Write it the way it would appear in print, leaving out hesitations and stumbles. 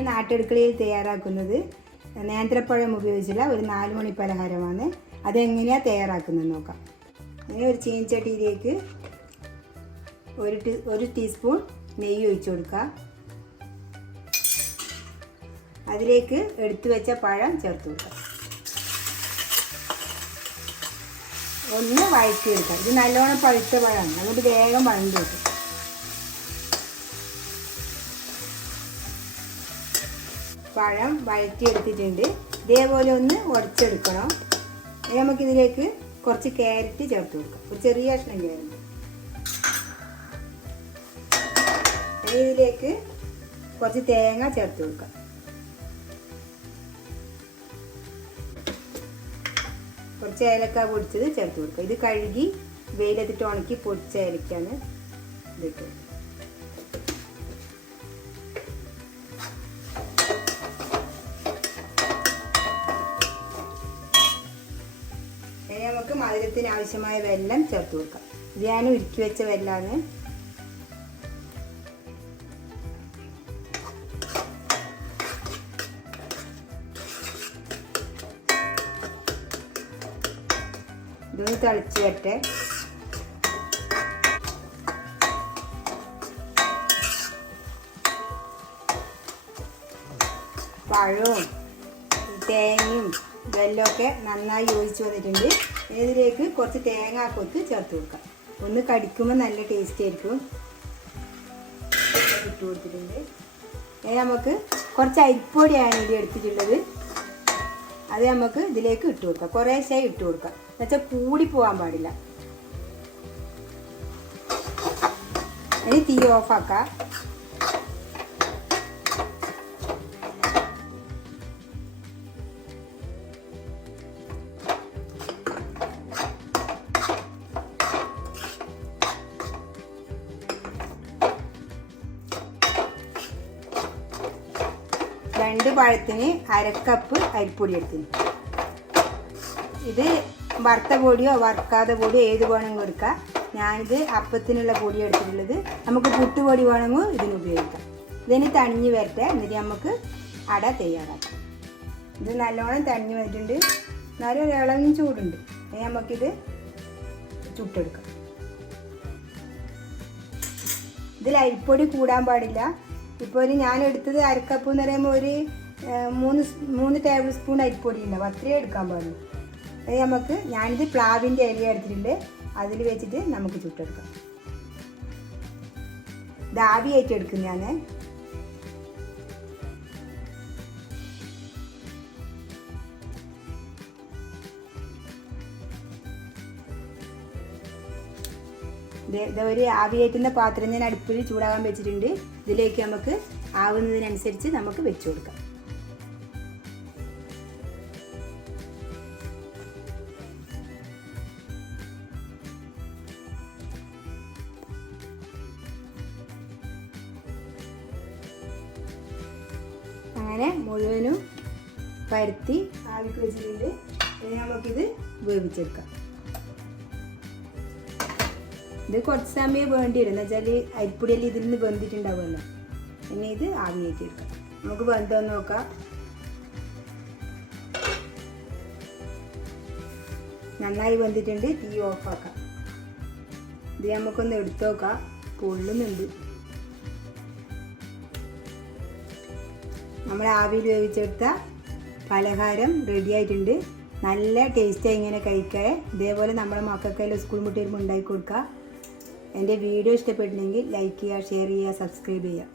ഇന്ന് നാട്ടടുക്കളയിൽ തയ്യാറാക്കുന്നത് നേന്ത്രപ്പഴം ഉപയോഗിച്ചുള്ള ഒരു 4 മണി പലഹാരമാണ്. അതെങ്ങനെയാണ് തയ്യാറാക്കുന്നത് നോക്കാം. അങ്ങനെ ഒരു ചീനച്ചട്ടിയിലേക്ക് ഒരു ടീസ്പൂൺ നെയ്യ് ഒഴിച്ചു കൊടുക്കുക. അതിലേക്ക് എടുത്തു വെച്ച പഴം ചേർത്ത് കൊടുക്കുക. ഒന്ന് വഴറ്റിയെടുക്കാം. ഇത് നല്ലോണം പഴുത്ത പഴമാണ്, അതുകൊണ്ട് വേഗം വഴണ്ട് കിട്ടും. പഴം വഴറ്റിയെടുത്തിട്ടുണ്ട്. ഇതേപോലെ ഒന്ന് ഉടച്ചെടുക്കണം. നമുക്കിതിലേക്ക് കുറച്ച് ക്യാരറ്റ് ചേർത്ത് കൊടുക്കാം, ഒരു ചെറിയ കഷ്ണം ക്യാരറ്റ്. ഇതിലേക്ക് കുറച്ച് തേങ്ങ ചേർത്ത് കൊടുക്കാം. കുറച്ച് ഏലക്ക പൊടിച്ചത് ചേർത്ത് കൊടുക്കുക. ഇത് കഴുകി വെയിലത്തിട്ട് ഉണക്കി പൊടിച്ച ഏലക്കാണ് ഇതിട്ട്. നമുക്ക് മധുരത്തിന് ആവശ്യമായ വെള്ളം ചേർത്ത് കൊടുക്കാം. ഇത് ഞാൻ ഉരുക്കി വെച്ച വെള്ളമാണ്. ഇതൊന്ന് തിളച്ച് വരട്ടെ. പഴവും തേങ്ങയും വെല്ലമൊക്കെ നന്നായി യോജിച്ച് വന്നിട്ടുണ്ട്. ഇതിലേക്ക് കുറച്ച് തേങ്ങാക്കൊത്ത് ചേർത്ത് കൊടുക്കാം. ഒന്ന് കടിക്കുമ്പോൾ നല്ല ടേസ്റ്റ് ആയിരിക്കും. ഇട്ട് കൊടുത്തിട്ടുണ്ട്. നമുക്ക് കുറച്ച് അരിപ്പൊടിയാണ് ഇത് എടുത്തിട്ടുള്ളത്. അത് നമുക്ക് ഇതിലേക്ക് ഇട്ട് കൊടുക്കാം. കുറേശ്ശായി ഇട്ട് കൊടുക്കാം, എന്നുവെച്ചാൽ കൂടി പോകാൻ പാടില്ല. ഇനി തീ ഓഫാക്കാം. രണ്ട് പഴത്തിന് 1/2 കപ്പ് അരിപ്പൊടി എടുത്തിന്. ഇത് വറുത്ത പൊടിയോ വറുക്കാതെ പൊടിയോ ഏത് വേണമെങ്കിൽ എടുക്കാം. ഞാനിത് അപ്പത്തിനുള്ള പൊടി എടുത്തിട്ടുള്ളത്. നമുക്ക് പുട്ടുപൊടി വേണമെങ്കിൽ ഇതിന് ഉപയോഗിക്കാം. ഇതിന് തണിഞ്ഞ് വരട്ടെ, എന്നിട്ട് നമുക്ക് അട തയ്യാറാക്കാം. ഇത് നല്ലോണം തണിഞ്ഞ് വന്നിട്ടുണ്ട്, എന്നാലും ഇളം ചൂടുണ്ട്. നമുക്കിത് ചുട്ടെടുക്കാം. ഇതിൽ അരിപ്പൊടി കൂടാൻ പാടില്ല. ഇപ്പോൾ ഞാൻ എടുത്തത് 1/2 കപ്പ് എന്ന് പറയുമ്പോൾ ഒരു 3 ടേബിൾ സ്പൂൺ അരിപ്പൊടി ഉണ്ടാവും, അത്രയും എടുക്കാൻ പാടുള്ളൂ. അത് നമുക്ക് ഞാനിത് പ്ലാവിൻ്റെ ഇല എടുത്തിട്ടുണ്ട്, അതിൽ വെച്ചിട്ട് നമുക്ക് ചുട്ടെടുക്കാം. ഇത് ആവിയായിട്ട് എടുക്കും ഞാൻ. ഒരു ആവിയേറ്റുന്ന പാത്രം ഞാൻ അടുപ്പിൽ ചൂടാകാൻ വെച്ചിട്ടുണ്ട്. ഇതിലേക്ക് നമുക്ക് ആവുന്നതിനനുസരിച്ച് നമുക്ക് വെച്ചു കൊടുക്കാം. അങ്ങനെ മുഴുവനും പരത്തി ആവിക്ക് വെച്ചിട്ടുണ്ട്. ഇനി നമുക്കിത് വേവിച്ചെടുക്കാം. ഇത് കുറച്ച് സമയം വേണ്ടി വരും, എന്ന് വെച്ചാൽ അരിപ്പൊടിയെല്ലാം ഇതിൽ നിന്ന് വെന്തിട്ടുണ്ടാവുമല്ലോ. പിന്നെ ഇത് ആവിയേറ്റി എടുക്കാം. നമുക്ക് വെന്തോന്ന് നോക്കാം. നന്നായി വെന്തിട്ടുണ്ട്. തീ ഓഫാക്കാം. ഇത് നമുക്കൊന്ന് എടുത്തു നോക്കാം. പൊള്ളുന്നുണ്ട്. നമ്മൾ ആവിയിൽ വേവിച്ചെടുത്ത പലഹാരം റെഡി ആയിട്ടുണ്ട്. നല്ല ടേസ്റ്റായി ഇങ്ങനെ കഴിക്കാൻ. ഇതേപോലെ നമ്മുടെ മക്കൾക്കെല്ലാം സ്കൂൾ മുട്ടയിൽ ഉണ്ടാക്കി കൊടുക്കുക. എൻ്റെ വീഡിയോ ഇഷ്ടപ്പെട്ടില്ലെങ്കിൽ ലൈക്ക് ചെയ്യുക, ഷെയർ ചെയ്യുക, സബ്സ്ക്രൈബ് ചെയ്യുക.